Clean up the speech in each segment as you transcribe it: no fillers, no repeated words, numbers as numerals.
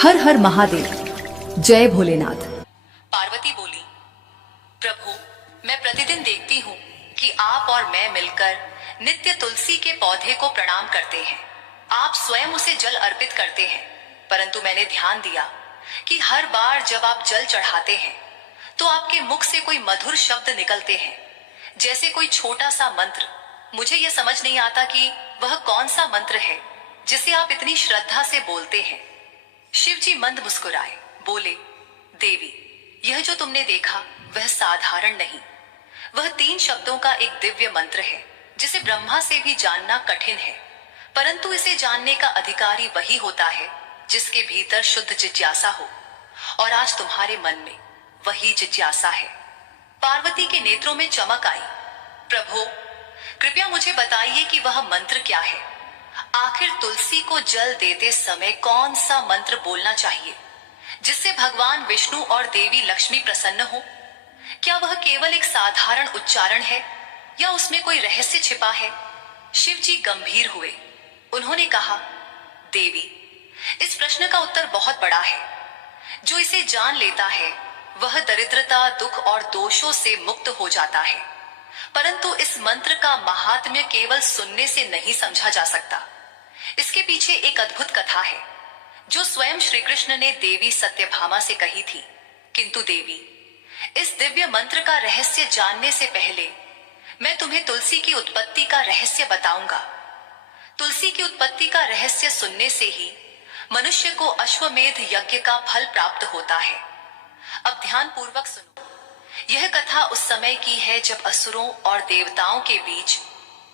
हर हर महादेव, जय भोलेनाथ। पार्वती बोली, प्रभु, मैं प्रतिदिन देखती हूँ कि आप और मैं मिलकर नित्य तुलसी के पौधे को प्रणाम करते हैं। आप स्वयं उसे जल अर्पित करते हैं, परंतु मैंने ध्यान दिया कि हर बार जब आप जल चढ़ाते हैं तो आपके मुख से कोई मधुर शब्द निकलते हैं, जैसे कोई छोटा सा मंत्र। मुझे यह समझ नहीं आता कि वह कौन सा मंत्र है जिसे आप इतनी श्रद्धा से बोलते हैं। शिव जी मंद मुस्कुराए, बोले, देवी, यह जो तुमने देखा वह साधारण नहीं, वह 3 शब्दों का एक दिव्य मंत्र है जिसे ब्रह्मा से भी जानना कठिन है, परंतु इसे जानने का अधिकारी वही होता है जिसके भीतर शुद्ध जिज्ञासा हो, और आज तुम्हारे मन में वही जिज्ञासा है। पार्वती के नेत्रों में चमक आई। प्रभु, कृपया मुझे बताइए कि वह मंत्र क्या है। आखिर तुलसी को जल देते समय कौन सा मंत्र बोलना चाहिए जिससे भगवान विष्णु और देवी लक्ष्मी प्रसन्न हो? क्या वह केवल एक साधारण उच्चारण है या उसमें कोई रहस्य छिपा है? शिव जी गंभीर हुए। उन्होंने कहा, देवी, इस प्रश्न का उत्तर बहुत बड़ा है। जो इसे जान लेता है वह दरिद्रता, दुख और दोषों से मुक्त हो जाता है, परंतु इस मंत्र का महात्म्य केवल सुनने से नहीं समझा जा सकता। इसके पीछे एक अद्भुत कथा है जो स्वयं श्री कृष्ण ने देवी सत्यभामा से कही थी। किंतु देवी, इस दिव्य मंत्र का रहस्य जानने से पहले मैं तुम्हें तुलसी की उत्पत्ति का रहस्य बताऊंगा। तुलसी की उत्पत्ति का रहस्य सुनने से ही मनुष्य को अश्वमेध यज्ञ का फल प्राप्त होता है। अब ध्यान पूर्वक सुनो। यह कथा उस समय की है जब असुरों और देवताओं के बीच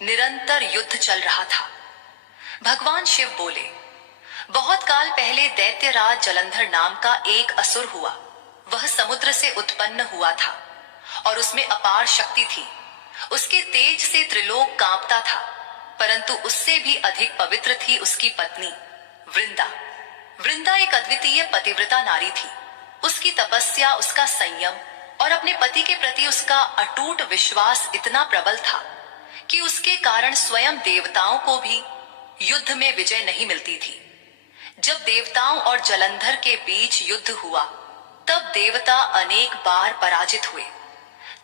निरंतर युद्ध चल रहा था। भगवान शिव बोले, बहुत काल पहले दैत्यराज जलंधर नाम का एक असुर हुआ। वह समुद्र से उत्पन्न हुआ था और उसमें अपार शक्ति थी। उसके तेज से त्रिलोक कांपता था, परंतु उससे भी अधिक पवित्र थी उसकी पत्नी वृंदा। वृंदा एक अद्वितीय पतिव्रता नारी थी। उसकी तपस्या, उसका संयम और अपने पति के प्रति उसका अटूट विश्वास इतना प्रबल था कि उसके कारण स्वयं देवताओं को भी युद्ध में विजय नहीं मिलती थी। जब देवताओं और जलंधर के बीच युद्ध हुआ तब देवता अनेक बार पराजित हुए।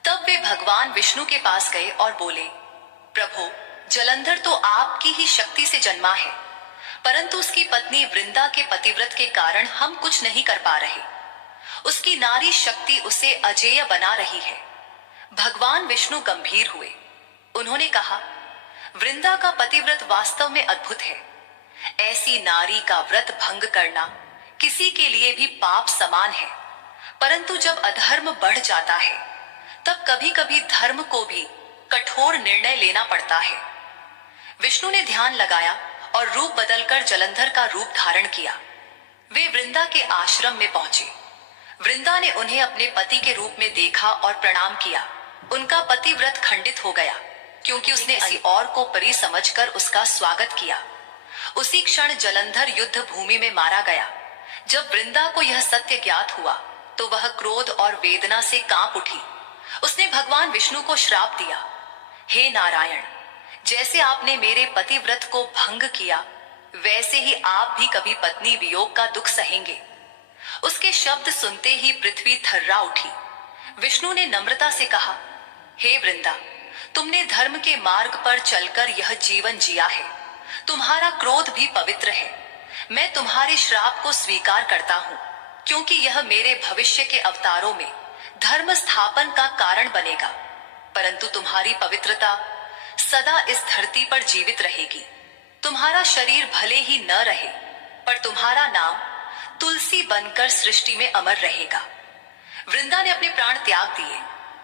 तब वे भगवान विष्णु के पास गए और बोले, प्रभु, जलंधर तो आपकी ही शक्ति से जन्मा है, परंतु उसकी पत्नी वृंदा के पतिव्रत के कारण हम कुछ नहीं कर पा रहे। उसकी नारी शक्ति उसे अजेय बना रही है। भगवान विष्णु गंभीर हुए। उन्होंने कहा, वृंदा का पतिव्रत वास्तव में अद्भुत है। ऐसी नारी का व्रत भंग करना किसी के लिए भी पाप समान है, परंतु जब अधर्म बढ़ जाता है तब कभी कभी धर्म को भी कठोर निर्णय लेना पड़ता है। विष्णु ने ध्यान लगाया और रूप बदलकर जलंधर का रूप धारण किया। वे वृंदा के आश्रम में पहुंचे। वृंदा ने उन्हें अपने पति के रूप में देखा और प्रणाम किया। उनका पतिव्रत खंडित हो गया क्योंकि उसने किसी और को परी समझकर उसका स्वागत किया। उसी क्षण जलंधर युद्ध भूमि में मारा गया। जब वृंदा को यह सत्य ज्ञात हुआ तो वह क्रोध और वेदना से कांप उठी। उसने भगवान विष्णु को श्राप दिया, हे नारायण, जैसे आपने मेरे पतिव्रत को भंग किया वैसे ही आप भी कभी पत्नी वियोग का दुख सहेंगे। उसके शब्द सुनते ही पृथ्वी थर्रा उठी। विष्णु ने नम्रता से कहा, हे वृंदा, तुमने धर्म के मार्ग पर चलकर यह जीवन जिया है। तुम्हारा क्रोध भी पवित्र है। मैं तुम्हारे श्राप को स्वीकार करता हूँ क्योंकि यह मेरे भविष्य के अवतारों में धर्म स्थापन का कारण बनेगा, परंतु तुम्हारी पवित्रता सदा इस धरती पर जीवित रहेगी। तुम्हारा शरीर भले ही न रहे, पर तुम्हारा नाम तुलसी बनकर सृष्टि में अमर रहेगा। वृंदा ने अपने प्राण त्याग दिए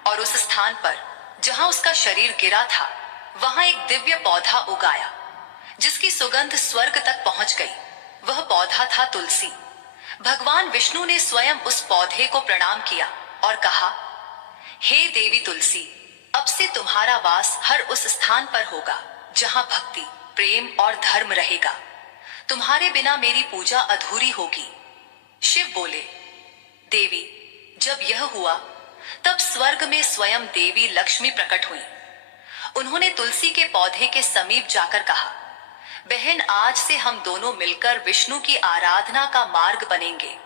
और उस स्थान पर जहां उसका शरीर गिरा था वहां एक दिव्य पौधा उगाया जिसकी सुगंध स्वर्ग तक पहुंच गई। वह पौधा था तुलसी। भगवान विष्णु ने स्वयं उस पौधे को प्रणाम किया और कहा, हे देवी तुलसी, अब से तुम्हारा वास हर उस स्थान पर होगा जहां भक्ति, प्रेम और धर्म रहेगा। तुम्हारे बिना मेरी पूजा अधूरी होगी। शिव बोले, देवी, जब यह हुआ तब स्वर्ग में स्वयं देवी लक्ष्मी प्रकट हुई। उन्होंने तुलसी के पौधे के समीप जाकर कहा, बहन, आज से हम दोनों मिलकर विष्णु की आराधना का मार्ग बनेंगे।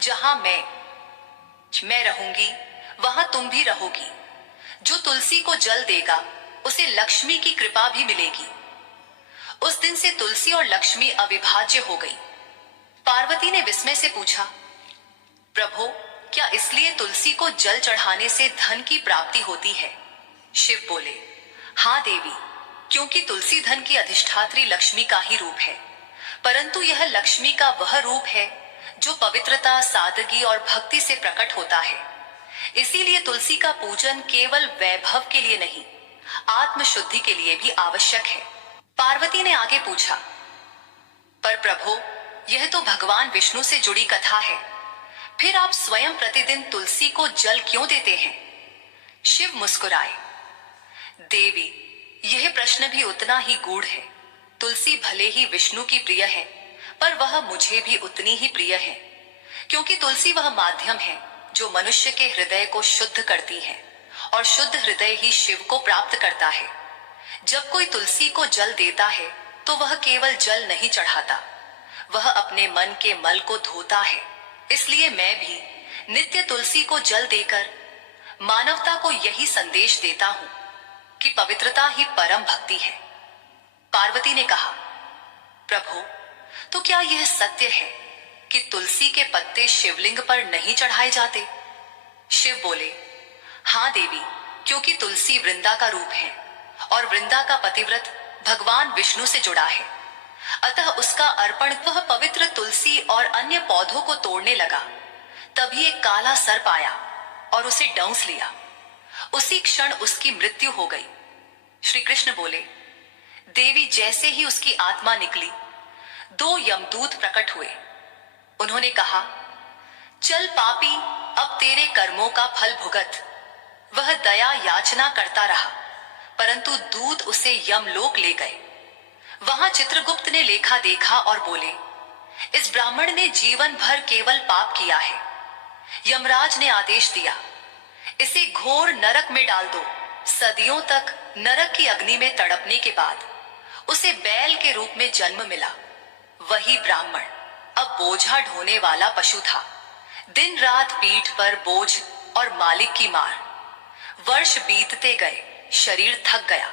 जहां मैं रहूंगी वहां तुम भी रहोगी। जो तुलसी को जल देगा उसे लक्ष्मी की कृपा भी मिलेगी। उस दिन से तुलसी और लक्ष्मी अविभाज्य हो गई। पार्वती ने विस्मय से पूछा, प्रभु, क्या इसलिए तुलसी को जल चढ़ाने से धन की प्राप्ति होती है? शिव बोले, हाँ देवी, क्योंकि तुलसी धन की अधिष्ठात्री लक्ष्मी का ही रूप है, परंतु यह लक्ष्मी का वह रूप है जो पवित्रता, सादगी और भक्ति से प्रकट होता है। इसीलिए तुलसी का पूजन केवल वैभव के लिए नहीं, आत्मशुद्धि के लिए भी आवश्यक है। पार्वती ने आगे पूछा, पर प्रभु, यह तो भगवान विष्णु से जुड़ी कथा है, फिर आप स्वयं प्रतिदिन तुलसी को जल क्यों देते हैं? शिव मुस्कुराए, देवी, यह प्रश्न भी उतना ही गूढ़ है। तुलसी भले ही विष्णु की प्रिय है, पर वह मुझे भी उतनी ही प्रिय है, क्योंकि तुलसी वह माध्यम है जो मनुष्य के हृदय को शुद्ध करती है, और शुद्ध हृदय ही शिव को प्राप्त करता है। जब कोई तुलसी को जल देता है तो वह केवल जल नहीं चढ़ाता, वह अपने मन के मल को धोता है। इसलिए मैं भी नित्य तुलसी को जल देकर मानवता को यही संदेश देता हूं कि पवित्रता ही परम भक्ति है। पार्वती ने कहा, प्रभु, तो क्या यह सत्य है कि तुलसी के पत्ते शिवलिंग पर नहीं चढ़ाए जाते? शिव बोले, हाँ देवी, क्योंकि तुलसी वृंदा का रूप है और वृंदा का पतिव्रत भगवान विष्णु से जुड़ा है। अतः उसका अर्पण वह पवित्र तुलसी और अन्य पौधों को तोड़ने लगा। तभी एक काला सर्प आया और उसे डंस लिया। उसी क्षण उसकी मृत्यु हो गई। श्री कृष्ण बोले, देवी, जैसे ही उसकी आत्मा निकली, 2 यमदूत प्रकट हुए। उन्होंने कहा, चल पापी, अब तेरे कर्मों का फल भुगत। वह दया याचना करता रहा, परंतु दूत उसे यमलोक ले गए। वहां चित्रगुप्त ने लेखा देखा और बोले, इस ब्राह्मण ने जीवन भर केवल पाप किया है। यमराज ने आदेश दिया, इसे घोर नरक में डाल दो। सदियों तक नरक की अग्नि में तड़पने के बाद उसे बैल के रूप में जन्म मिला। वही ब्राह्मण अब बोझा ढोने वाला पशु था। दिन रात पीठ पर बोझ और मालिक की मार। वर्ष बीतते गए, शरीर थक गया।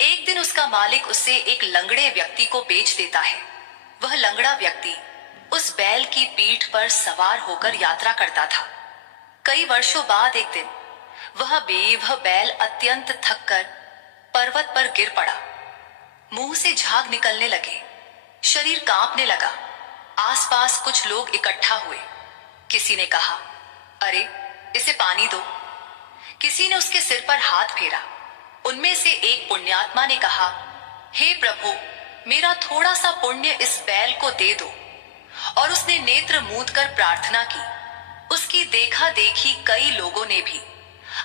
एक दिन उसका मालिक उसे एक लंगड़े व्यक्ति को बेच देता है। वह लंगड़ा व्यक्ति उस बैल की पीठ पर सवार होकर यात्रा करता था। कई वर्षों बाद एक दिन वह बैल अत्यंत थककर पर्वत पर गिर पड़ा। मुंह से झाग निकलने लगे, शरीर कांपने लगा। आसपास कुछ लोग इकट्ठा हुए। किसी ने कहा, अरे, इसे पानी दो। किसी ने उसके सिर पर हाथ फेरा। उनमें से एक पुण्यात्मा ने कहा, हे प्रभु, मेरा थोड़ा सा पुण्य इस बैल को दे दो। और उसने नेत्र मूंद कर प्रार्थना की। उसकी देखा देखी कई लोगों ने भी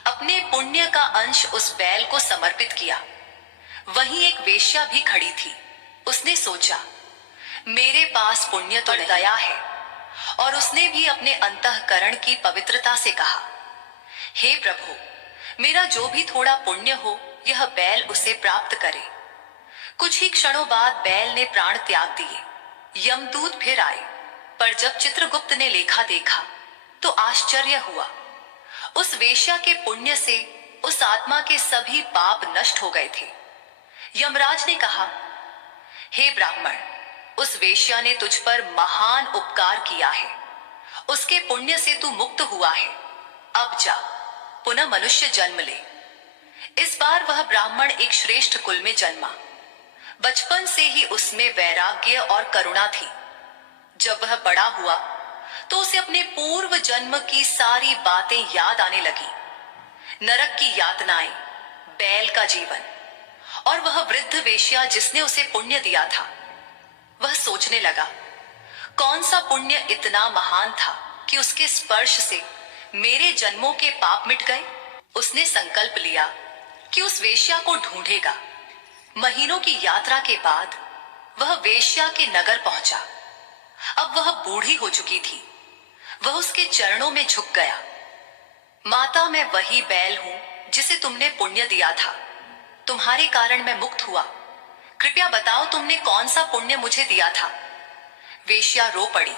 अपने पुण्य का अंश उस बैल को समर्पित किया। वहीं एक वेश्या भी खड़ी थी। उसने सोचा, मेरे पास पुण्य तो दया है, और उसने भी अपने अंतःकरण की पवित्रता से कहा, हे प्रभु, मेरा जो भी थोड़ा पुण्य हो, यह बैल उसे प्राप्त करे। कुछ ही क्षणों बाद बैल ने प्राण त्याग दिए। यमदूत फिर आए, पर जब चित्रगुप्त ने लेखा देखा तो आश्चर्य हुआ। उस वेश्या के पुण्य से उस आत्मा के सभी पाप नष्ट हो गए थे। यमराज ने कहा, हे ब्राह्मण, उस वेश्या ने तुझ पर महान उपकार किया है। उसके पुण्य से तू मुक्त हुआ है। अब जा, पुनः मनुष्य जन्म ले। इस बार वह ब्राह्मण एक श्रेष्ठ कुल में जन्मा। बचपन से ही उसमें वैराग्य और करुणा थी। जब वह बड़ा हुआ तो उसे अपने पूर्व जन्म की सारी बातें याद आने लगी। नरक की यातनाएं, बैल का जीवन, और वह वृद्ध वेश्या जिसने उसे पुण्य दिया था। वह सोचने लगा, कौन सा पुण्य इतना महान था कि उसके स्पर्श से मेरे जन्मों के पाप मिट गए। उसने संकल्प लिया कि उस वेश्या को ढूंढेगा। महीनों की यात्रा के बाद वह वेश्या के नगर पहुंचा। अब वह बूढ़ी हो चुकी थी। वह उसके चरणों में झुक गया। माता, मैं वही बैल हूं जिसे तुमने पुण्य दिया था। तुम्हारे कारण मैं मुक्त हुआ। कृपया बताओ तुमने कौन सा पुण्य मुझे दिया था। वेश्या रो पड़ी।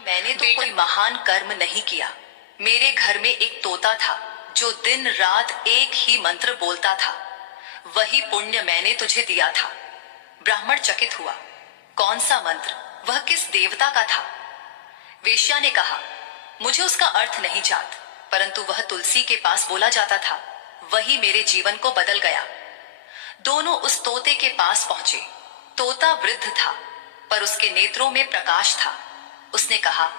मैंने तो कोई महान कर्म नहीं किया। मेरे घर में एक तोता था जो दिन रात एक ही मंत्र बोलता था। वही पुण्य मैंने तुझे दिया था। ब्राह्मण चकित हुआ। कौन सा मंत्र? वह किस देवता का था? वेश्या ने कहा, मुझे उसका अर्थ नहीं जात, परंतु वह तुलसी के पास बोला जाता था। वही मेरे जीवन को बदल गया। दोनों उस तोते के पास पहुंचे। तोता वृद्ध था, पर उसके नेत्रों में प्रकाश था। उसने कहा,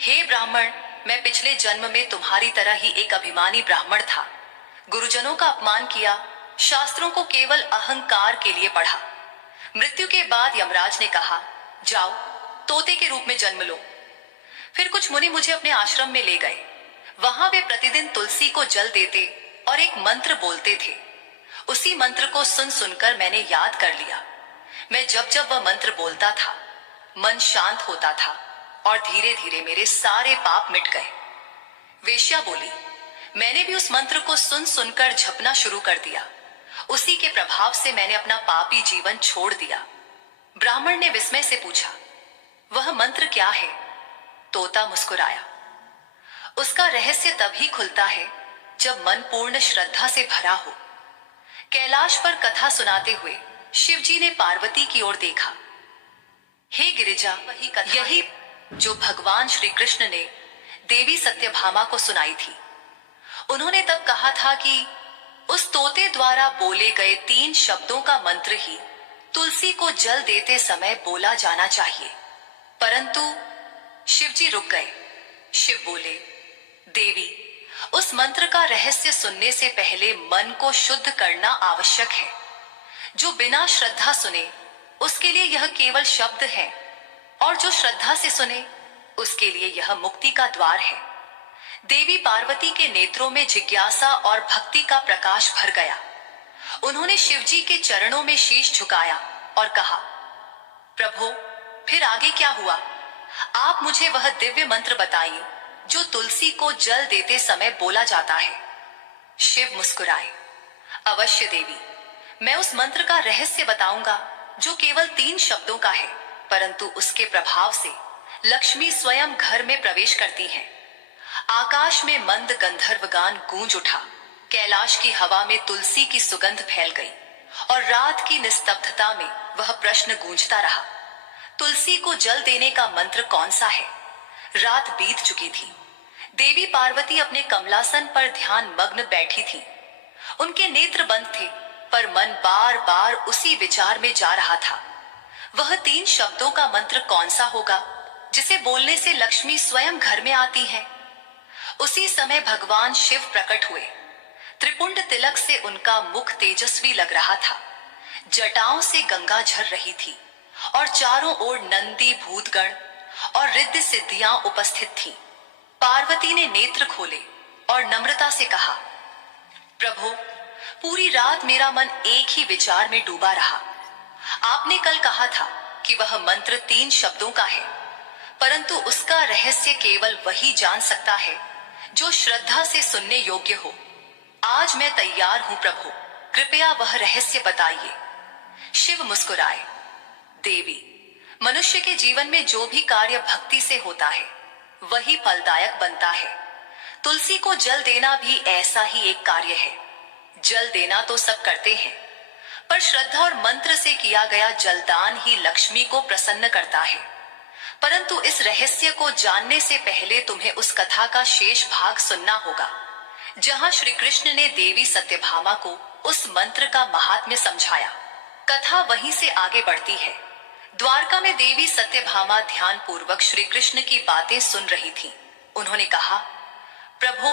हे ब्राह्मण, मैं पिछले जन्म में तुम्हारी तरह ही एक अभिमानी ब्राह्मण था। गुरुजनों का अपमान किया, शास्त्रों को केवल अहंकार के लिए पढ़ा। मृत्यु के बाद यमराज ने कहा, जाओ तोते के रूप में जन्म लो। फिर कुछ मुनि मुझे अपने आश्रम में ले गए। वहां वे प्रतिदिन तुलसी को जल देते और एक मंत्र बोलते थे। उसी मंत्र को सुन सुनकर मैंने याद कर लिया। मैं जब जब वह मंत्र बोलता था, मन शांत होता था और धीरे धीरे मेरे सारे पाप मिट गए। वेश्या बोली, मैंने भी उस मंत्र को सुन सुनकर झपना शुरू कर दिया। उसी के प्रभाव से मैंने अपना पापी जीवन छोड़ दिया। ब्राह्मण ने विस्मय से पूछा, वह मंत्र क्या है? तोता मुस्कुराया। उसका रहस्य तभी खुलता है जब मन पूर्ण श्रद्धा से भरा हो। कैलाश पर कथा सुनाते हुए शिवजी ने पार्वती की ओर देखा। हे गिरिजा, वही कथा यही जो भगवान श्री कृष्ण ने देवी सत्यभामा को सुनाई थी। उन्होंने तब कहा था कि उस तोते द्वारा बोले गए 3 शब्दों का मंत्र ही तुलसी को जल देते समय बोला जाना चाहिए। परंतु शिवजी रुक गए। शिव बोले, देवी, उस मंत्र का रहस्य सुनने से पहले मन को शुद्ध करना आवश्यक है। जो बिना श्रद्धा सुने उसके लिए यह केवल शब्द है, और जो श्रद्धा से सुने उसके लिए यह मुक्ति का द्वार है। देवी पार्वती के नेत्रों में जिज्ञासा और भक्ति का प्रकाश भर गया। उन्होंने शिवजी के चरणों में शीश झुकाया और कहा, प्रभु, फिर आगे क्या हुआ? आप मुझे वह दिव्य मंत्र बताइए जो तुलसी को जल देते समय बोला जाता है। शिव मुस्कुराए। अवश्य देवी, मैं उस मंत्र का रहस्य बताऊंगा जो केवल 3 शब्दों का है, परंतु उसके प्रभाव से लक्ष्मी स्वयं घर में प्रवेश करती है। आकाश में मंद गंधर्व गान गूंज उठा। कैलाश की हवा में तुलसी की सुगंध फैल गई और रात की निस्तब्धता में वह प्रश्न गूंजता रहा, तुलसी को जल देने का मंत्र कौन सा है? रात बीत चुकी थी। देवी पार्वती अपने कमलासन पर ध्यान मग्न बैठी थी। उनके नेत्र बंद थे, पर मन बार बार उसी विचार में जा रहा था। वह 3 शब्दों का मंत्र कौन सा होगा जिसे बोलने से लक्ष्मी स्वयं घर में आती है? उसी समय भगवान शिव प्रकट हुए। त्रिपुंड तिलक से उनका मुख तेजस्वी लग रहा था। जटाओं से गंगा झर रही थी और चारों ओर नंदी, भूतगण और रिद्ध सिद्धियां उपस्थित थीं। पार्वती ने नेत्र खोले और नम्रता से कहा, प्रभु, पूरी रात मेरा मन एक ही विचार में डूबा रहा। आपने कल कहा था कि वह मंत्र 3 शब्दों का है, परंतु उसका रहस्य केवल वही जान सकता है जो श्रद्धा से सुनने योग्य हो। आज मैं तैयार हूं प्रभु, कृपया वह रहस्य बताइए। शिव मुस्कुराए। देवी, मनुष्य के जीवन में जो भी कार्य भक्ति से होता है वही फलदायक बनता है। तुलसी को जल देना भी ऐसा ही एक कार्य है। जल देना तो सब करते हैं, पर श्रद्धा और मंत्र से किया गया जलदान ही लक्ष्मी को प्रसन्न करता है। परंतु इस रहस्य को जानने से पहले तुम्हें उस कथा का शेष भाग सुनना होगा, जहां श्री कृष्ण ने देवी सत्यभामा को उस मंत्र का महात्म्य समझाया। कथा वहीं से आगे बढ़ती है। द्वारका में देवी सत्यभामा ध्यान पूर्वक श्री कृष्ण की बातें सुन रही थीं। उन्होंने कहा, प्रभु,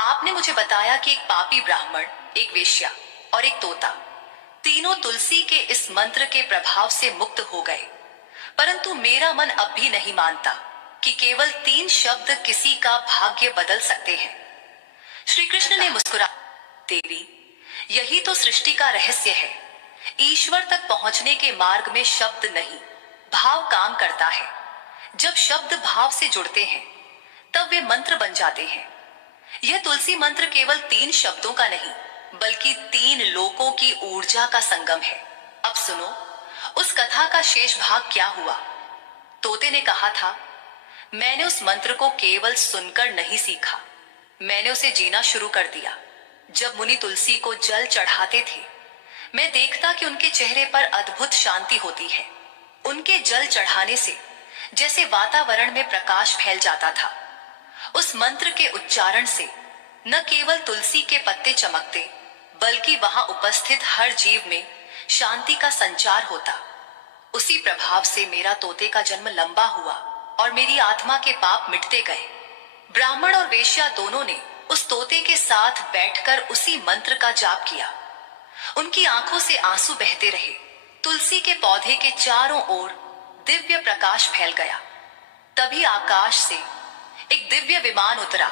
आपने मुझे बताया कि एक पापी ब्राह्मण, एक वेश्या और एक तोता, तीनों तुलसी के इस मंत्र के प्रभाव से मुक्त हो गए। परंतु मेरा मन अब भी नहीं मानता कि केवल 3 शब्द किसी का भाग्य बदल सकते हैं। श्री कृष्ण ने मुस्कुरा, देवी, यही तो सृष्टि का रहस्य है। ईश्वर तक पहुंचने के मार्ग में शब्द नहीं, भाव काम करता है। जब शब्द भाव से जुड़ते हैं तब वे मंत्र बन जाते हैं। यह तुलसी मंत्र केवल 3 शब्दों का नहीं, बल्कि 3 लोकों की ऊर्जा का संगम है। अब सुनो, उस कथा का शेष भाग क्या हुआ। तोते ने कहा था, मैंने उस मंत्र को केवल सुनकर नहीं सीखा, मैंने उसे जीना शुरू कर दिया। जब मुनि तुलसी को जल चढ़ाते थे, मैं देखता कि उनके चेहरे पर अद्भुत शांति होती है। उनके जल चढ़ाने से जैसे वातावरण में प्रकाश फैल जाता था। उस मंत्र के उच्चारण से न केवल तुलसी के पत्ते चमकते, बल्कि वहां उपस्थित हर जीव में शांति का संचार होता। उसी प्रभाव से मेरा तोते का जन्म लंबा हुआ और मेरी आत्मा के पाप मिटते गए। ब्राह्मण और वेश्या दोनों ने उस तोते के साथ बैठकर उसी मंत्र का जाप किया। उनकी आंखों से आंसू बहते रहे। तुलसी के पौधे के चारों ओर दिव्य प्रकाश फैल गया। तभी आकाश से एक दिव्य विमान उतरा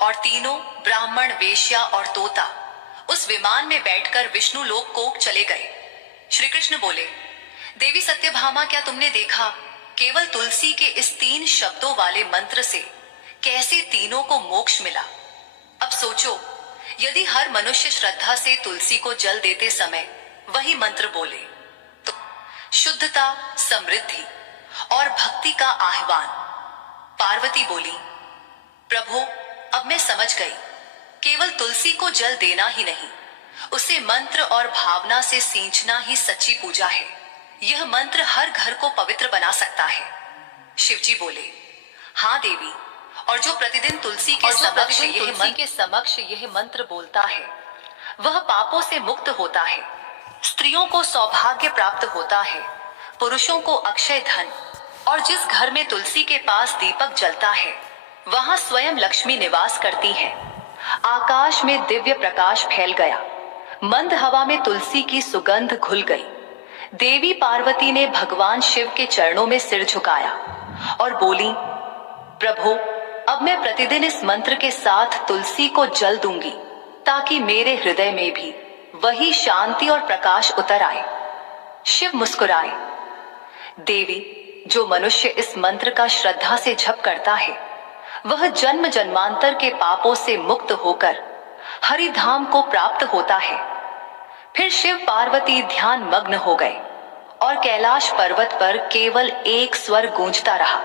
और तीनों, ब्राह्मण, वेश्या और तोता, उस विमान में बैठकर विष्णु लोक को चले गए। श्री कृष्ण बोले, देवी सत्यभामा, क्या तुमने देखा केवल तुलसी के इस 3 शब्दों वाले मंत्र से कैसे तीनों को मोक्ष मिला। अब सोचो, यदि हर मनुष्य श्रद्धा से तुलसी को जल देते समय वही मंत्र बोले तो शुद्धता, समृद्धि और भक्ति का आह्वान। पार्वती बोली, प्रभु, अब मैं समझ गई, केवल तुलसी को जल देना ही नहीं, उसे मंत्र और भावना से सींचना ही सच्ची पूजा है। यह मंत्र हर घर को पवित्र बना सकता है। शिवजी बोले, हाँ देवी, और जो प्रतिदिन तुलसी के समक्ष यह मंत्र बोलता है, वह पापों से मुक्त होता है। स्त्रियों को सौभाग्य प्राप्त होता है, पुरुषों को अक्षय धन, और जिस घर में तुलसी के पास दीपक जलता है, वहां स्वयं लक्ष्मी निवास करती है। आकाश में दिव्य प्रकाश फैल गया। मंद हवा में तुलसी की सुगंध घुल गई। देवी पार्वती ने भगवान शिव के चरणों में सिर झुकाया और बोली, प्रभु, अब मैं प्रतिदिन इस मंत्र के साथ तुलसी को जल दूंगी, ताकि मेरे हृदय में भी वही शांति और प्रकाश उतर आए। शिव मुस्कुराए, देवी, जो मनुष्य इस मंत्र का श्रद्धा से जप करता है, वह जन्म जन्मांतर के पापों से मुक्त होकर हरिधाम को प्राप्त होता है। फिर शिव पार्वती ध्यान मग्न हो गए और कैलाश पर्वत पर केवल एक स्वर गूंजता रहा,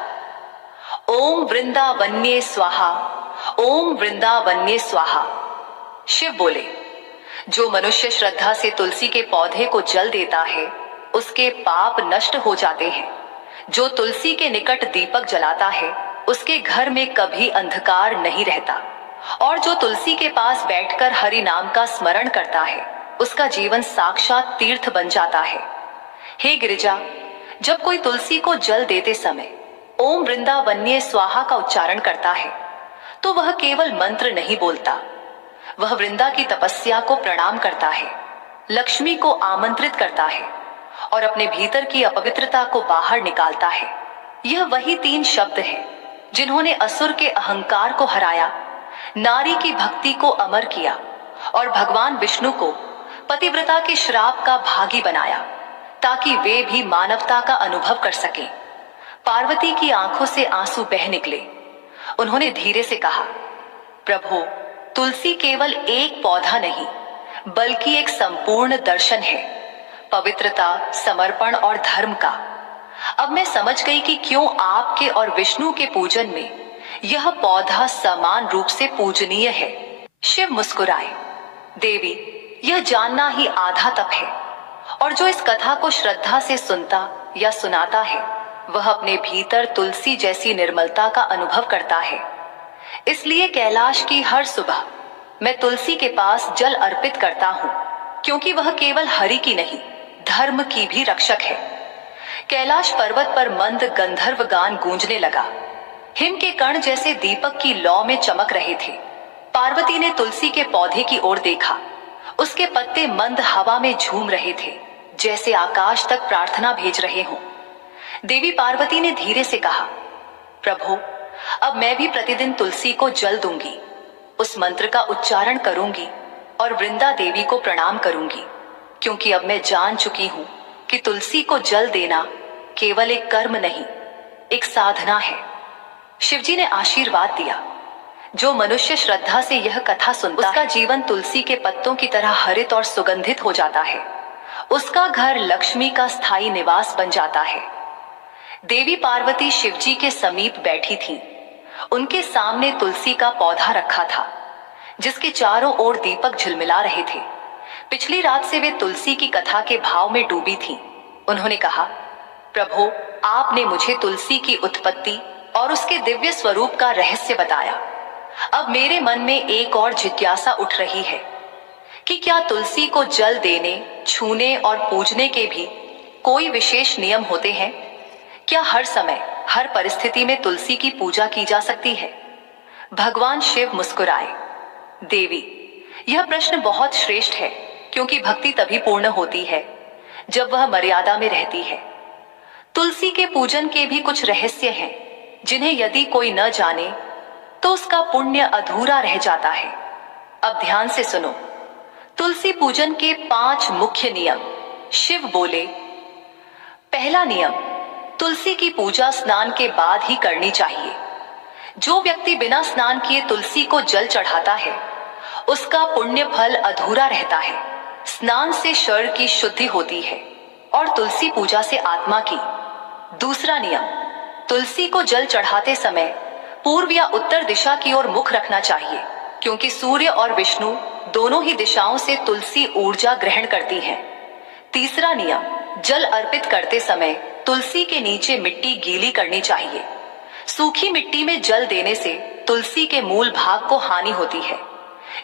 ओम वृंदावन्ये स्वाहा, ओम वृंदावन्ये स्वाहा। शिव बोले, जो मनुष्य श्रद्धा से तुलसी के पौधे को जल देता है, उसके पाप नष्ट हो जाते हैं। जो तुलसी के निकट दीपक जलाता है, उसके घर में कभी अंधकार नहीं रहता, और जो तुलसी के पास बैठकर हरि नाम का स्मरण करता है, उसका जीवन साक्षात तीर्थ बन जाता है। हे गिरिजा, जब कोई तुलसी को जल देते समय ओम वृंदावन्ये स्वाहा का उच्चारण करता है, तो वह केवल मंत्र नहीं बोलता, वह वृंदा की तपस्या को प्रणाम करता है, लक्ष्मी को आमंत्रित करता है और अपने भीतर की अपवित्रता को बाहर निकालता है। यह वही 3 शब्द हैं जिन्होंने असुर के अहंकार को हराया, नारी की भक्ति को अमर किया और भगवान विष्णु को पतिव्रता के श्राप का भागी बनाया, ताकि वे भी मानवता का अनुभव कर सकें। पार्वती की आंखों से आंसू बह निकले। उन्होंने धीरे से कहा, प्रभु, तुलसी केवल एक पौधा नहीं, बल्कि एक संपूर्ण दर्शन है, पवित्रता, समर्पण और धर्म का। अब मैं समझ गई कि क्यों आपके और विष्णु के पूजन में यह पौधा समान रूप से पूजनीय है। शिव मुस्कुराए, देवी, यह जानना ही आधा तप है, और जो इस कथा को श्रद्धा से सुनता या सुनाता है, वह अपने भीतर तुलसी जैसी निर्मलता का अनुभव करता है। इसलिए कैलाश की हर सुबह मैं तुलसी के पास जल अर्पित करता हूँ, क्योंकि वह केवल हरि की नहीं, धर्म की भी रक्षक है। कैलाश पर्वत पर मंद गंधर्व गान गूंजने लगा। हिम के कण जैसे दीपक की लौ में चमक रहे थे। पार्वती ने तुलसी के पौधे की ओर देखा। उसके पत्ते मंद हवा में झूम रहे थे, जैसे आकाश तक प्रार्थना भेज रहे हों। देवी पार्वती ने धीरे से कहा, प्रभु, अब मैं भी प्रतिदिन तुलसी को जल दूंगी, उस मंत्र का उच्चारण करूंगी और वृंदा देवी को प्रणाम करूंगी, क्योंकि अब मैं जान चुकी हूं कि तुलसी को जल देना केवल एक कर्म नहीं, एक साधना है। शिवजी ने आशीर्वाद दिया, जो मनुष्य श्रद्धा से यह कथा सुनता है, उसका जीवन तुलसी के पत्तों की तरह हरित और सुगंधित हो जाता है उसका घर लक्ष्मी का स्थायी निवास बन जाता है। देवी पार्वती शिवजी के समीप बैठी थीं। उनके सामने तुलसी का पौधा रखा था, जिसके चारों ओर दीपक झिलमिला रहे थे। पिछली रात से वे तुलसी की कथा के भाव में डूबी थीं। उन्होंने कहा, प्रभु, आपने मुझे तुलसी की उत्पत्ति और उसके दिव्य स्वरूप का रहस्य बताया। अब मेरे मन में एक और जिज्ञासा उठ रही है कि क्या तुलसी को जल देने, छूने और पूजने के भी कोई विशेष नियम होते हैं? क्या हर समय, हर परिस्थिति में तुलसी की पूजा की जा सकती है? भगवान शिव मुस्कुराए। देवी, यह प्रश्न बहुत श्रेष्ठ है, क्योंकि भक्ति तभी पूर्ण होती है जब वह मर्यादा में रहती है। तुलसी के पूजन के भी कुछ रहस्य हैं, जिन्हें यदि कोई न जाने तो उसका पुण्य अधूरा रह जाता है। अब ध्यान से सुनो। तुलसी पूजन के 5 मुख्य नियम। शिव बोले, पहला नियम, तुलसी की पूजा स्नान के बाद ही करनी चाहिए। जो व्यक्ति बिना स्नान किए तुलसी को जल चढ़ाता है, उसका पुण्य फल अधूरा रहता है। स्नान से शरीर की शुद्धि होती है और तुलसी पूजा से आत्मा की। दूसरा नियम, तुलसी को जल चढ़ाते समय पूर्व या उत्तर दिशा की ओर मुख रखना चाहिए, क्योंकि सूर्य और विष्णु दोनों ही दिशाओं से तुलसी ऊर्जा ग्रहण करती है। तीसरा नियम, जल अर्पित करते समय तुलसी के नीचे मिट्टी गीली करनी चाहिए। सूखी मिट्टी में जल देने से तुलसी के मूल भाग को हानि होती है।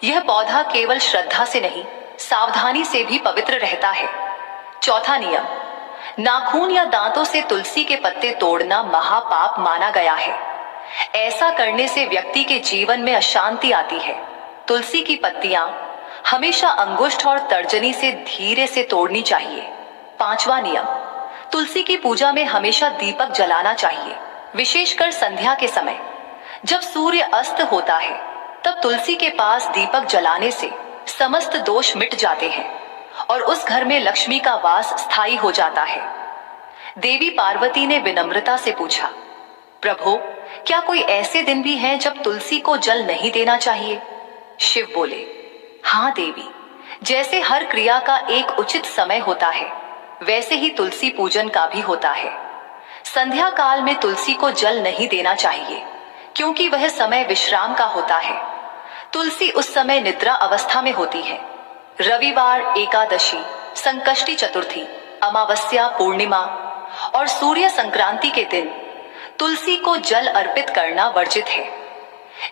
यह पौधा केवल श्रद्धा से नहीं, सावधानी से भी पवित्र रहता है। चौथा नियम, नाखून या दांतों से तुलसी के पत्ते तोड़ना महापाप माना गया है। ऐसा करने से व्यक्ति के जीवन में अशांति आती है। तुलसी की पत्तियां हमेशा अंगुष्ठ और तर्जनी से धीरे से तोड़नी चाहिए। पांचवा नियम, तुलसी की पूजा में हमेशा दीपक जलाना चाहिए, विशेषकर संध्या के समय। जब सूर्य अस्त होता है, तब तुलसी के पास दीपक जलाने से समस्त दोष मिट जाते हैं और उस घर में लक्ष्मी का वास स्थायी हो जाता है। देवी पार्वती ने विनम्रता से पूछा, प्रभु, क्या कोई ऐसे दिन भी हैं जब तुलसी को जल नहीं देना चाहिए? शिव बोले, हाँ देवी, जैसे हर क्रिया का एक उचित समय होता है, वैसे ही तुलसी पूजन का भी होता है। संध्या काल में तुलसी को जल नहीं देना चाहिए, क्योंकि वह समय विश्राम का होता है। तुलसी उस समय निद्रा अवस्था में होती है। रविवार, एकादशी, संकष्टी चतुर्थी, अमावस्या, पूर्णिमा और सूर्य संक्रांति के दिन तुलसी को जल अर्पित करना वर्जित है।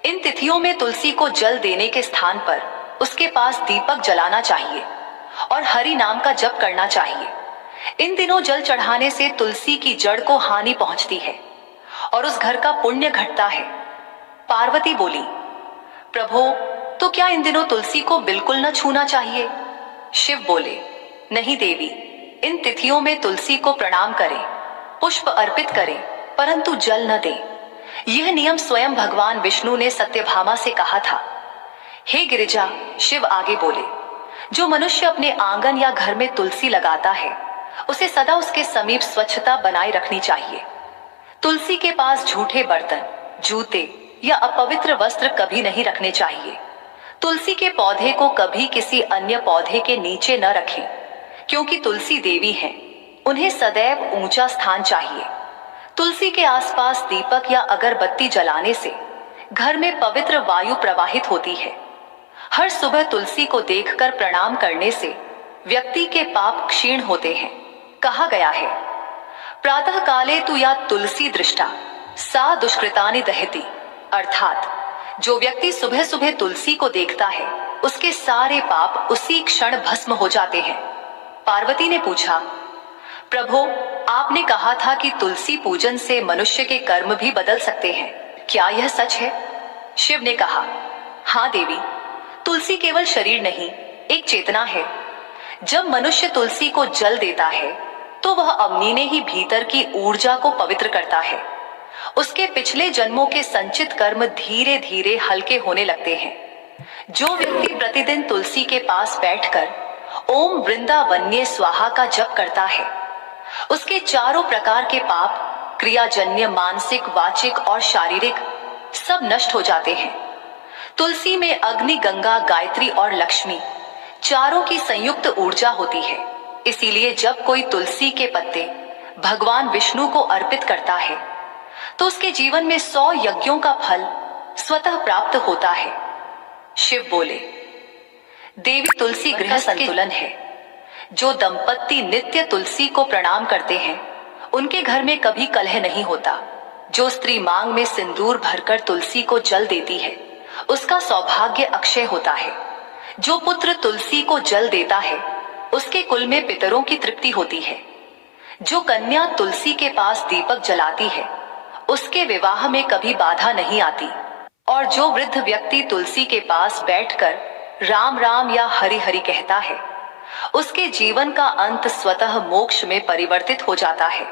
इन तिथियों में तुलसी को जल देने के स्थान पर उसके पास दीपक जलाना चाहिए और हरि नाम का जप करना चाहिए। इन दिनों जल चढ़ाने से तुलसी की जड़ को हानि पहुंचती है और उस घर का पुण्य घटता है। पार्वती बोली, प्रभु, तो क्या इन दिनों तुलसी को बिल्कुल न छूना चाहिए? शिव बोले, नहीं देवी, इन तिथियों में तुलसी को प्रणाम करें, पुष्प अर्पित करें, परंतु जल न दें। यह नियम स्वयं भगवान विष्णु ने सत्यभामा से कहा था। हे गिरिजा, शिव आगे बोले, जो मनुष्य अपने आंगन या घर में तुलसी लगाता है, उसे सदा उसके समीप स्वच्छता बनाए रखनी चाहिए। तुलसी के पास झूठे बर्तन, जूते या अपवित्र वस्त्र कभी नहीं रखने चाहिए। तुलसी के पौधे को कभी किसी अन्य पौधे के नीचे न रखें, क्योंकि तुलसी देवी हैं, उन्हें सदैव ऊंचा स्थान चाहिए। तुलसी के आसपास दीपक या अगरबत्ती जलाने से घर में पवित्र वायु प्रवाहित होती है। हर सुबह तुलसी को देखकर प्रणाम करने से व्यक्ति के पाप क्षीण होते हैं। कहा गया है, प्रातः काले तु या तुलसी दृष्टा सा दुष्कृतानि दहति, अर्थात जो व्यक्ति सुबह सुबह तुलसी को देखता है, उसके सारे पाप उसी क्षण भस्म हो जाते हैं। पार्वती ने पूछा, प्रभु, आपने कहा था कि तुलसी पूजन से मनुष्य के कर्म भी बदल सकते हैं, क्या यह सच है? शिव ने कहा, हाँ देवी, तुलसी केवल शरीर नहीं, एक चेतना है। जब मनुष्य तुलसी को जल देता है, तो वह अपनी ही भीतर की ऊर्जा को पवित्र करता है। उसके पिछले जन्मों के संचित कर्म धीरे धीरे हल्के होने लगते हैं। जो व्यक्ति प्रतिदिन तुलसी के पास बैठकर ओम वृंदावन्ये स्वाहा का जप करता है, उसके चारों प्रकार के पाप, क्रियाजन्य, मानसिक, वाचिक और शारीरिक, सब नष्ट हो जाते हैं। तुलसी में अग्नि, गंगा, गायत्री और लक्ष्मी चारों की संयुक्त ऊर्जा होती है। इसीलिए जब कोई तुलसी के पत्ते भगवान विष्णु को अर्पित करता है तो उसके जीवन में 100 यज्ञों का फल स्वतः प्राप्त होता है। शिव बोले, देवी तुलसी गृह संतुलन है। जो दंपत्ति नित्य तुलसी को प्रणाम करते हैं उनके घर में कभी कलह नहीं होता। जो स्त्री मांग में सिंदूर भरकर तुलसी को जल देती है उसका सौभाग्य अक्षय होता है। जो पुत्र तुलसी को जल देता है उसके कुल में पितरों की तृप्ति होती है। जो कन्या तुलसी के पास दीपक जलाती है उसके विवाह में कभी बाधा नहीं आती। और जो वृद्ध व्यक्ति तुलसी के पास बैठकर राम राम या हरि हरि कहता है उसके जीवन का अंत स्वतः मोक्ष में परिवर्तित हो जाता है।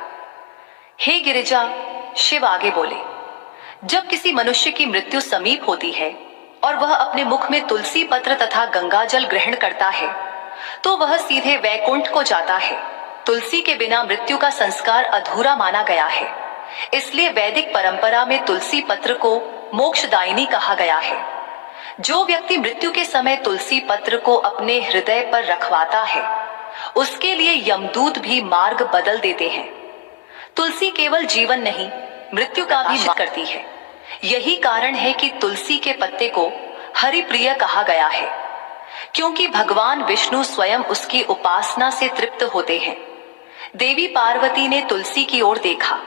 हे गिरिजा, शिव आगे बोले, जब किसी मनुष्य की मृत्यु समीप होती है और वह अपने मुख में तुलसी पत्र तथा गंगा जल ग्रहण करता है तो वह सीधे वैकुंठ को जाता है। तुलसी के बिना मृत्यु का संस्कार अधूरा माना गया है। इसलिए वैदिक परंपरा में तुलसी पत्र को मोक्षदायिनी कहा गया है। जो व्यक्ति मृत्यु के समय तुलसी पत्र को अपने हृदय पर रखवाता है उसके लिए यमदूत भी मार्ग बदल देते हैं। तुलसी केवल जीवन नहीं, मृत्यु का भी करती है। यही कारण है कि तुलसी के पत्ते को हरिप्रिय कहा गया है, क्योंकि भगवान विष्णु स्वयं उसकी उपासना से तृप्त होते हैं। देवी पार्वती ने तुलसी की ओर देखा।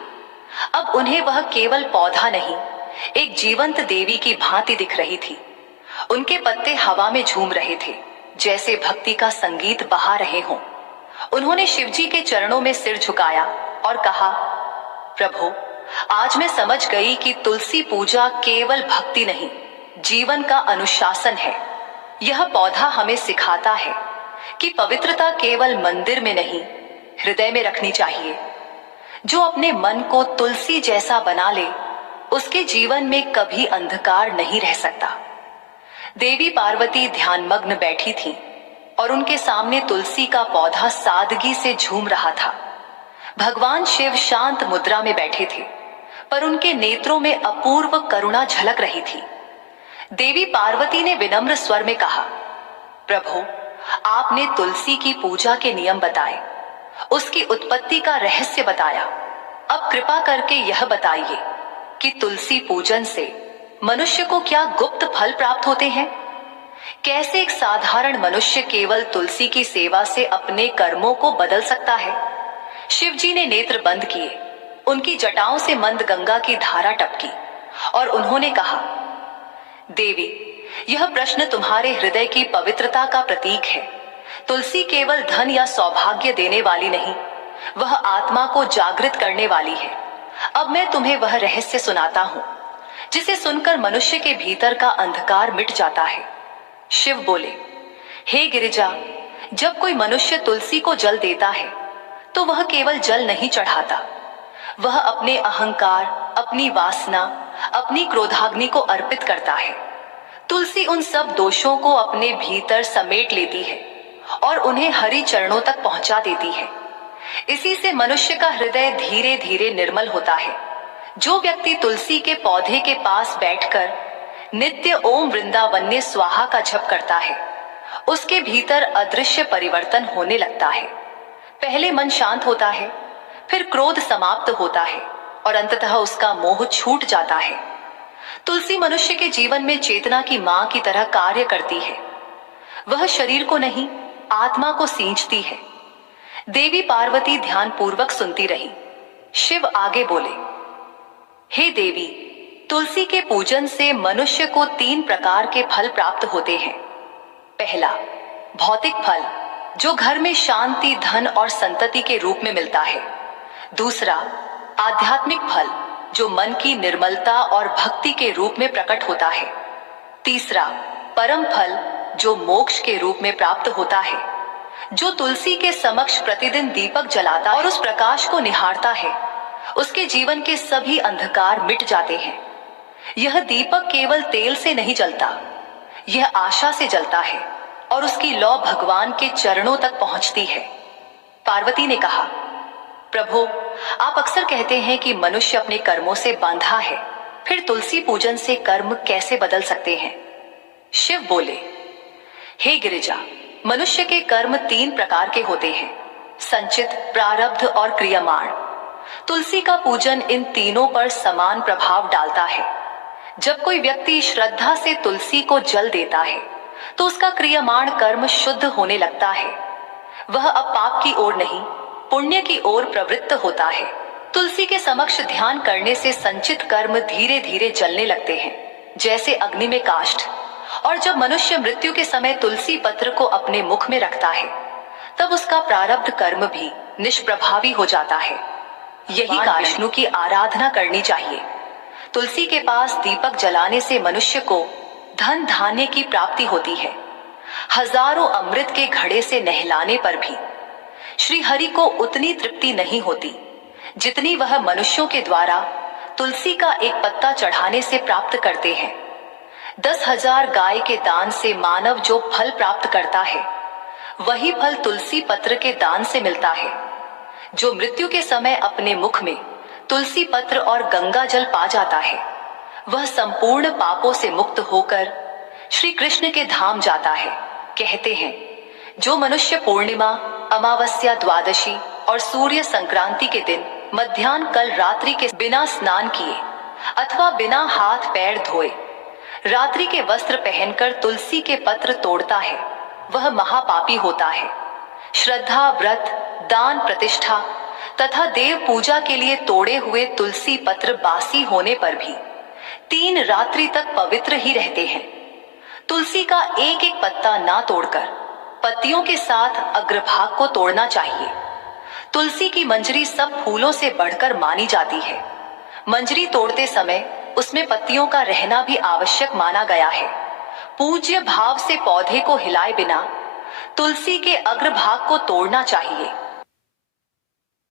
अब उन्हें वह केवल पौधा नहीं, एक जीवंत देवी की भांति दिख रही थी। उनके पत्ते हवा में झूम रहे थे, जैसे भक्ति का संगीत बहा रहे हों। उन्होंने शिवजी के चरणों में सिर झुकाया और कहा, प्रभु, आज मैं समझ गई कि तुलसी पूजा केवल भक्ति नहीं, जीवन का अनुशासन है। यह पौधा हमें सिखाता है कि पवित्रता केवल मंदिर में नहीं, हृदय में रखनी चाहिए। जो अपने मन को तुलसी जैसा बना ले उसके जीवन में कभी अंधकार नहीं रह सकता। देवी पार्वती ध्यानमग्न बैठी थी और उनके सामने तुलसी का पौधा सादगी से झूम रहा था। भगवान शिव शांत मुद्रा में बैठे थे, पर उनके नेत्रों में अपूर्व करुणा झलक रही थी। देवी पार्वती ने विनम्र स्वर में कहा, प्रभु, आपने तुलसी की पूजा के नियम बताए, उसकी उत्पत्ति का रहस्य बताया। अब कृपा करके यह बताइए कि तुलसी पूजन से मनुष्य को क्या गुप्त फल प्राप्त होते हैं? कैसे एक साधारण मनुष्य केवल तुलसी की सेवा से अपने कर्मों को बदल सकता है? शिवजी ने नेत्र बंद किए। उनकी जटाओं से मंद गंगा की धारा टपकी और उन्होंने कहा, देवी, यह प्रश्न तुम्हारे हृदय की पवित्रता का प्रतीक है। तुलसी केवल धन या सौभाग्य देने वाली नहीं, वह आत्मा को जागृत करने वाली है। अब मैं तुम्हें वह रहस्य सुनाता हूं जिसे सुनकर मनुष्य के भीतर का अंधकार मिट जाता है। शिव बोले, हे गिरिजा, जब कोई मनुष्य तुलसी को जल देता है तो वह केवल जल नहीं चढ़ाता, वह अपने अहंकार, अपनी वासना, अपनी क्रोधाग्नि को अर्पित करता है। तुलसी उन सब दोषों को अपने भीतर समेट लेती है और उन्हें हरि चरणों तक पहुंचा देती है। इसी से मनुष्य का हृदय धीरे धीरे निर्मल होता है। जो व्यक्ति तुलसी के पौधे के पास बैठकर नित्य ओम वृंदावन्य स्वाहा का जप करता है उसके भीतर अदृश्य परिवर्तन होने लगता है। पहले मन शांत होता है, फिर क्रोध समाप्त होता है और अंततः उसका मोह छूट जाता है। तुलसी मनुष्य के जीवन में चेतना की मां की तरह कार्य करती है। वह शरीर को नहीं, आत्मा को सींचती है। देवी पार्वती ध्यान पूर्वक सुनती रही। शिव आगे बोले, हे देवी, तुलसी के पूजन से मनुष्य को 3 प्रकार के फल प्राप्त होते हैं। पहला, भौतिक फल, जो घर में शांति, धन और संतति के रूप में मिलता है। दूसरा, आध्यात्मिक फल, जो मन की निर्मलता और भक्ति के रूप में प्रकट होता है। तीसरा, परम फल, जो मोक्ष के रूप में प्राप्त होता है। जो तुलसी के समक्ष प्रतिदिन दीपक जलाता और उस प्रकाश को निहारता है, उसके जीवन के सभी अंधकार मिट जाते हैं। यह दीपक केवल तेल से नहीं जलता, यह आशा से जलता है और उसकी लौ भगवान के चरणों तक पहुंचती है। पार्वती ने कहा, प्रभु, आप अक्सर कहते हैं कि मनुष्य अपने कर्मों से बांधा है, फिर तुलसी पूजन से कर्म कैसे बदल सकते हैं? शिव बोले, हे गिरिजा, मनुष्य के कर्म 3 प्रकार के होते हैं। संचित, प्रारब्ध और क्रियमाण। तुलसी का पूजन इन तीनों पर समान प्रभाव डालता है। जब कोई व्यक्ति श्रद्धा से तुलसी को जल देता है तो उसका क्रियमाण कर्म शुद्ध होने लगता है। वह अब पाप की ओर नहीं, पुण्य की ओर प्रवृत्त होता है। तुलसी के समक्ष ध्यान करने से संचित कर्म धीरे धीरे जलने लगते हैं, जैसे अग्नि में काष्ठ। और जब मनुष्य मृत्यु के समय तुलसी पत्र को अपने मुख में रखता है तब उसका प्रारब्ध कर्म भी निष्प्रभावी हो जाता है। यही कारण विष्णु की आराधना करनी चाहिए। तुलसी के पास दीपक जलाने से मनुष्य को धन धान्य की प्राप्ति होती है। हजारों अमृत के घड़े से नहलाने पर भी श्री हरि को उतनी तृप्ति नहीं होती जितनी वह मनुष्यों के द्वारा तुलसी का एक पत्ता चढ़ाने से प्राप्त करते हैं। 10,000 गाय के दान से मानव जो फल प्राप्त करता है वही फल तुलसी पत्र के दान से मिलता है। जो मृत्यु के समय अपने मुख में तुलसी पत्र और गंगा जल पा जाता है वह संपूर्ण पापों से मुक्त होकर श्री कृष्ण के धाम जाता है। कहते हैं, जो मनुष्य पूर्णिमा, अमावस्या, द्वादशी और सूर्य संक्रांति के दिन मध्याह्न कल रात्रि के बिना स्नान किए अथवा बिना हाथ पैर धोए रात्रि के वस्त्र पहनकर तुलसी के पत्र तोड़ता है वह महापापी होता है। श्रद्धा, व्रत, दान, प्रतिष्ठा तथा देव पूजा के लिए तोड़े हुए तुलसी पत्र बासी होने पर भी 3 रात्रि तक पवित्र ही रहते हैं। तुलसी का एक एक पत्ता ना तोड़कर पत्तियों के साथ अग्रभाग को तोड़ना चाहिए। तुलसी की मंजरी सब फूलों से बढ़कर मानी जाती है। मंजरी तोड़ते समय उसमें पत्तियों का रहना भी आवश्यक माना गया है। पूज्य भाव से पौधे को हिलाए बिना तुलसी के अग्रभाग को तोड़ना चाहिए।